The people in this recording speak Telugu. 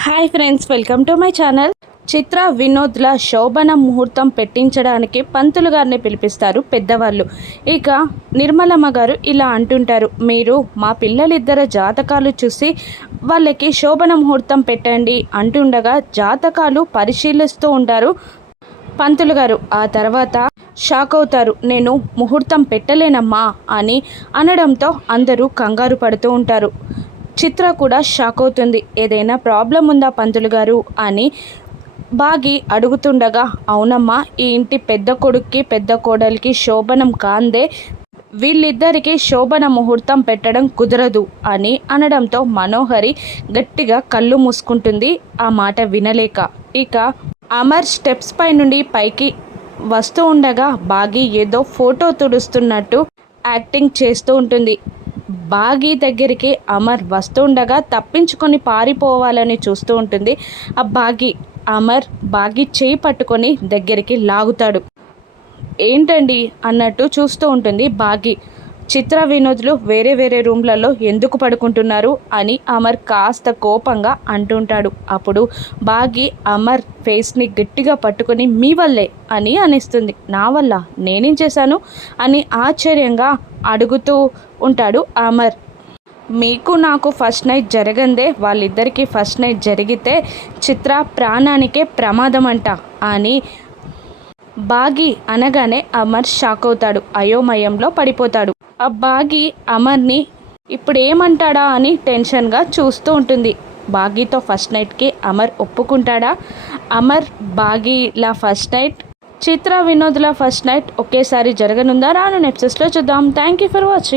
Hi friends, welcome to my channel. Chitra వినోద్ల శోభన ముహూర్తం పెట్టించడానికి పంతులు గారిని పిలిపిస్తారు పెద్దవాళ్ళు. ఇక నిర్మలమ్మ గారు ఇలా అంటుంటారు, మీరు మా పిల్లలిద్దరు జాతకాలు చూసి వాళ్ళకి శోభన ముహూర్తం పెట్టండి అంటుండగా జాతకాలు పరిశీలిస్తూ ఉంటారు పంతులు గారు. ఆ తర్వాత షాక్ అవుతారు, నేను ముహూర్తం పెట్టలేనమ్మా అని అనడంతో అందరూ కంగారు పడుతూ ఉంటారు. చిత్ర కూడా షాక్ అవుతుంది. ఏదైనా ప్రాబ్లం ఉందా పంతులు గారు అని బాగి అడుగుతుండగా, అవునమ్మా, ఈ ఇంటి పెద్ద కొడుక్కి పెద్ద కోడలికి శోభనం కాందే, వీళ్ళిద్దరికీ శోభన ముహూర్తం పెట్టడం కుదరదు అని అనడంతో మనోహరి గట్టిగా కళ్ళు మూసుకుంటుంది ఆ మాట వినలేక. ఇక అమర్ స్టెప్స్ పై నుండి పైకి వస్తూ ఉండగా బాగి ఏదో ఫోటో తుడుస్తున్నట్టు యాక్టింగ్ చేస్తూ ఉంటుంది. బాగి దగ్గరికి అమర్ వస్తుండగా తప్పించుకొని పారిపోవాలని చూస్తూ ఉంటుంది. ఆ బాగి చేయి పట్టుకొని దగ్గరికి లాగుతాడు. ఏంటండి అన్నట్టు చూస్తూ ఉంటుంది బాగి. చిత్ర వినోద్లు వేరే వేరే రూమ్లలో ఎందుకు పడుకుంటున్నారు అని అమర్ కాస్త కోపంగా అంటుంటాడు. అప్పుడు బాగి అమర్ ఫేస్ని గట్టిగా పట్టుకొని మీ వల్లే అని అనిస్తుంది. నా వల్ల నేనేం చేశాను అని ఆశ్చర్యంగా అడుగుతూ ఉంటాడు అమర్. మీకు నాకు ఫస్ట్ నైట్ జరగందే, వాళ్ళిద్దరికీ ఫస్ట్ నైట్ జరిగితే చిత్ర ప్రాణానికే ప్రమాదం అంట అని బాగి అనగానే అమర్ షాక్ అవుతాడు, అయోమయంలో పడిపోతాడు. ఆ బాగి అమర్ని ఇప్పుడు ఏమంటాడా అని టెన్షన్గా చూస్తూ ఉంటుంది. బాగీతో ఫస్ట్ నైట్కి అమర్ ఒప్పుకుంటాడా? అమర్ బాగీలా ఫస్ట్ నైట్, చిత్ర వినోద్ల ఫస్ట్ నైట్ ఒకేసారి జరగనుందా? రాను ఎపిసోడ్స్లో చూద్దాం. Thank you for watching.